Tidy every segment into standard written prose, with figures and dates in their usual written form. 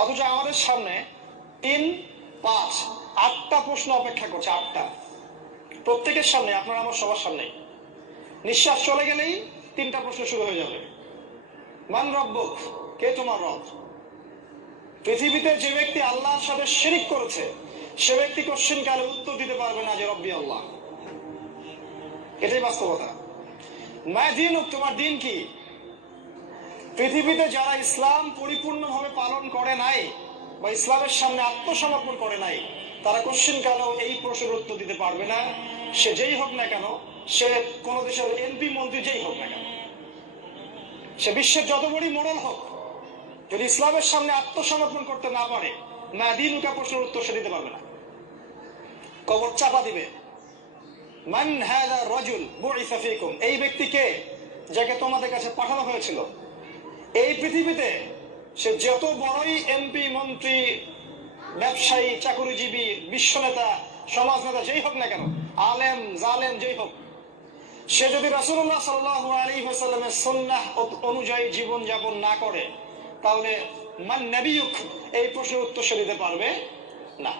অথচ আমাদের সামনে 3, 5, 8টা প্রশ্ন অপেক্ষা করছে। 8টা, প্রত্যেকের সামনে, আপনার আমার সবার সামনে। নিঃশ্বাস চলে গেলেই 3টা প্রশ্ন শুরু হয়ে যাবে। মান রব্বুক, কে তোমার রব? পৃথিবীতে যে ব্যক্তি আল্লাহর সাথে শিরিক করেছে সে ব্যক্তি কোশ্চেন কালে উত্তর দিতে পারবে না যে রব্বি আল্লাহ। এটাই বাস্তবতা। মা দীনুক, তোমার দিন কি? পৃথিবীতে যারা ইসলাম পরিপূর্ণভাবে পালন করে নাই বা ইসলামের সামনে আত্মসমর্পণ করে নাই, তারা কোশ্চেন কালেও এই প্রশ্নের উত্তর দিতে পারবে না। সে যেই হোক না কেন, সে কোন দেশের এমপি মন্ত্রী যেই হোক না কেন, সে বিশ্বের যত বড়ই মোড়ল হোক, যদি ইসলামের সামনে আত্মসমর্পণ করতে না পারে, মা দীনুকা প্রশ্নের উত্তর সে দিতে পারবে না। কবর চাপা দিবে। মান হাযা রাজুল বুইসা ফীকুম, এই ব্যক্তিকে যাকে তোমাদের কাছে পাঠানো হয়েছিল। এই পৃথিবীতে সে যত বড়ই এমপি মন্ত্রী, ব্যবসায়ী, চাকরিজীবী, বিশ্বনেতা, সমাজ নেতা যেই হোক না কেন, আলেম জালেম যেই হোক, সে যদি রাসূলুল্লাহ সাল্লাল্লাহু আলাইহি ওয়াসাল্লামের সুন্নাহ অনুযায়ী জীবন যাপন না করে, তাহলে মান নবিয়ুক এই প্রশ্নের উত্তর সে দিতে পারবে না।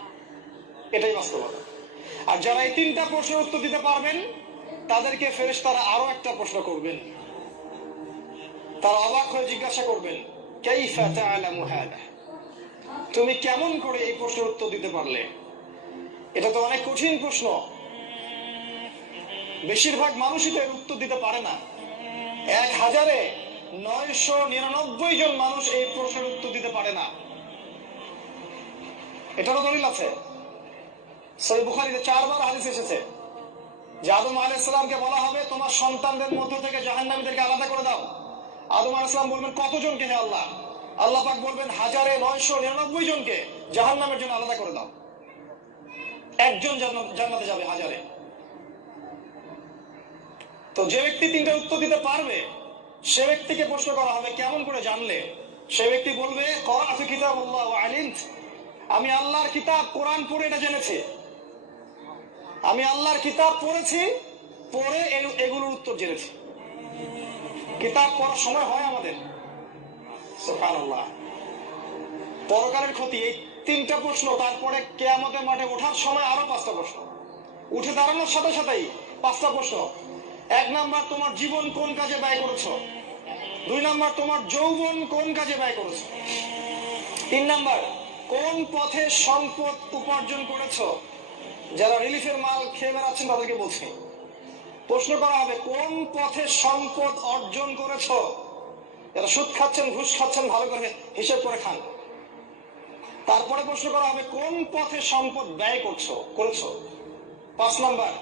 এটাই বাস্তবতা। আর যারা এই 3টা প্রশ্নের উত্তর দিতে পারবেন, তাদেরকে ফেরেশতারা আরো একটা প্রশ্ন করবেন। তারা অবাক হয়ে জিজ্ঞাসা করবেন, কাইফা তা'লামু হাযা, তুমি কেমন করে এই প্রশ্নের উত্তর দিতে পারলে? এটা তো অনেক কঠিন প্রশ্ন। বেশিরভাগ মানুষই তো এর উত্তর দিতে পারে না। 1000-এ 999 জন মানুষ এই প্রশ্নের উত্তর দিতে পারে না। এটারও দলিল আছে। সহিহ বুখারীতে 4 বার হাদিস এসেছে যে আদম আলাইহিস সালামকে বলা হবে, তোমার সন্তানদের মধ্য থেকে জাহান্নামীদেরকে আলাদা করে দাও। আদম আলাইহিস সালাম বলবেন, কতজনকে হে আল্লাহ? আল্লাহ পাক বলবেন, 1000-এ 999 জনকে জাহান্নামের জন্য আলাদা করে দাও। একজন জান্নাতে যাবে 1000-এ। তো যে ব্যক্তি 3টা উত্তর দিতে পারবে, সে ব্যক্তিকে প্রশ্ন করা হবে, কেমন করে জানলে? সে ব্যক্তি বলবে, ক্বরা'তু কিতাবাল্লাহ ওয়া আলিমত, আমি আল্লাহর কিতাব কোরআন পড়ে এটা জেনেছি। আমি আল্লাহর কিতাব পড়েছি, পড়ে এগুলোর উত্তর জেনেছি। কিতাব পড়ার সময় হয় আমাদের, সুবহানাল্লাহ। পরকালের ক্ষতি, এই 3টা প্রশ্ন। তারপরে কিয়ামতের মাঠে ওঠার সময় আরো 5টা প্রশ্ন। উঠে দাঁড়ানোর সাথে সাথেই 5টা প্রশ্ন। 1 নাম্বার, তোমার জীবন কোন কাজে ব্যয় করেছো? 2 নাম্বার, তোমার যৌবন কোন কাজে ব্যয় করেছো? 3 নাম্বার, কোন পথে সম্পদ উপার্জন করেছো? যারা রিলিফের মাল খেয়ে বেড়াচ্ছেন তাদেরকে বলছি, প্রশ্ন করা হবে, কোন পথে সম্পদ অর্জন করেছো? যারা সুদ খাচ্ছেন, ঘুষ খাচ্ছেন, ভালো করে হিসেব করে খান। তারপরে প্রশ্ন করা হবে, কোন পথে সম্পদ ব্যয় করেছো? 5 নাম্বার,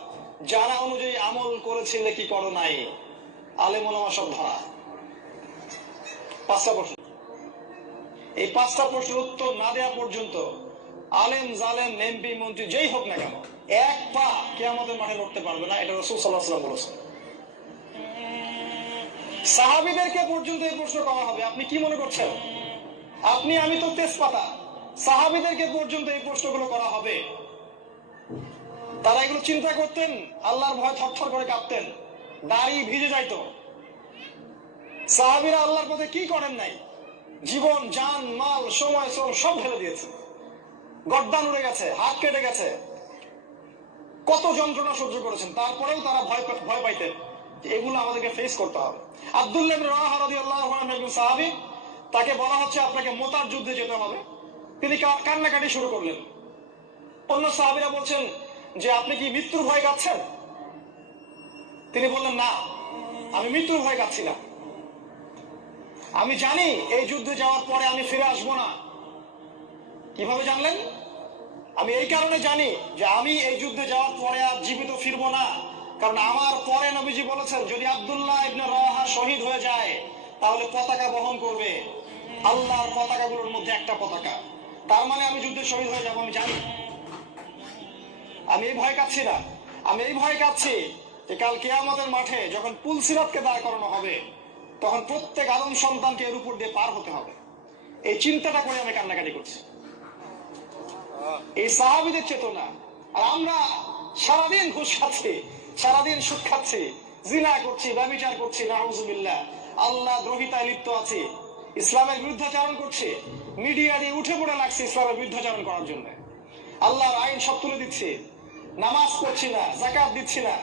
জানা অনুযায়ী আমল করেছিলে কি করো নাই? আলেম ওলামা সব ধরা। 5টা প্রশ্ন। এই 5টা প্রশ্নের উত্তর না দেওয়া পর্যন্ত আলেম জালেম এমপি মন্ত্রী যেই হোক না কেন, এক পা কিয়ামতের মাঠে লড়তে পারবে না। এটা রাসূল সাল্লাল্লাহু আলাইহি ওয়াসাল্লাম বলেছেন। সাহাবীদেরকে পর্যন্ত এই প্রশ্ন করা হবে, আপনি কি মনে করছেন? আপনি আমি তো তেজপাতা। সাহাবীদেরকে পর্যন্ত এই প্রশ্নগুলো করা হবে। তারা এগুলো চিন্তা করতেন, আল্লাহর ভয় থরথর করে কাঁপতেন, দাড়ি ভিজে যাইতো। সাহাবীরা আল্লাহর পথে কি করেন নাই? জীবন, জান, মাল, সময়, শ্রম সব ঢেলে দিয়েছে। গর্দান উড়ে গেছে, হাত কেটে গেছে, কত যন্ত্রণা সহ্য করেছেন। তারপরেও তারা ভয় পাইতেন যে এগুলো আমাদেরকে ফেস করতে হবে। আব্দুল্লাহ ইবনে রাওয়াহা রাদিয়াল্লাহু আনহু একজন সাহাবী, তাকে বলা হচ্ছে আপনাকে মুতার যুদ্ধে যেতে হবে। তিনি কান্নাকাটি শুরু করলেন। অন্য সাহাবীরা বলছেন যে আপনি কি মৃত্যুর ভয় কাঁপছেন? তিনি বললেন, না, আমি মৃত্যুর ভয় কাঁপছি না। আমি জানি এই যুদ্ধে যাওয়ার পরে আমি ফিরে আসবো না। কিভাবে জানলেন? আমি এই কারণে জানি যে আমি এই যুদ্ধে যাওয়ার পরে আর জীবিত ফিরবো না। কারণ আমার পরে নবীজি বলেছেন, যদি আব্দুল্লাহ ইবনে রাওয়াহা শহীদ হয়ে যায় তাহলে পতাকা বহন করবে আল্লাহর পতাকাগুলোর মধ্যে একটা পতাকা। তার মানে আমি যুদ্ধে শহীদ হয়ে যাবো, আমি জানি। আমি এই ভয় কাচ্ছি না। আমি এই ভয় কাচ্ছি যে কাল কিয়ামতের মাঠে যখন পুলসিরাতকে দাঁড় করানো হবে, তখন প্রত্যেক আদম সন্তানকে এর উপর দিয়ে পার হতে হবে। এই চিন্তাটা করে আমি কান্নাকাটি করছি। এই সাহাবীদের চেতনা। আর আমরা সারাদিন ঘুষ খাচ্ছি, সারাদিন সুদ খাচ্ছি, জিনা করছি, ব্যভিচার করছি, নাউযুবিল্লাহ, আল্লাহ দ্রোহিতায় লিপ্ত আছি। ইসলামের বিরুদ্ধাচরণ করছে, মিডিয়া দিয়ে উঠে পড়ে লাগছে ইসলামের বিরুদ্ধাচরণ করার জন্য। আল্লাহর আইন সব তুলে দিচ্ছে, নামাজ পড়ছি না, যাকাত দিচ্ছি না,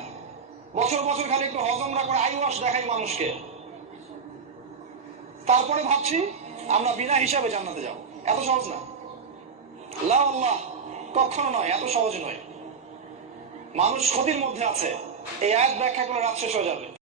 বছর বছর খালি একটু হজ উমরা করে আইওয়াশ দেখাই মানুষকে, তারপরে ভাবছি আমরা বিনা হিসাবে জান্নাতে যাব। এত সহজ না, লা আল্লাহ, কখনো নয়, এত সহজ নয়। মানুষ ক্ষতির মধ্যে আছে। এই আয়াত ব্যাখ্যা করে রাত শেষ হয়ে যাবে।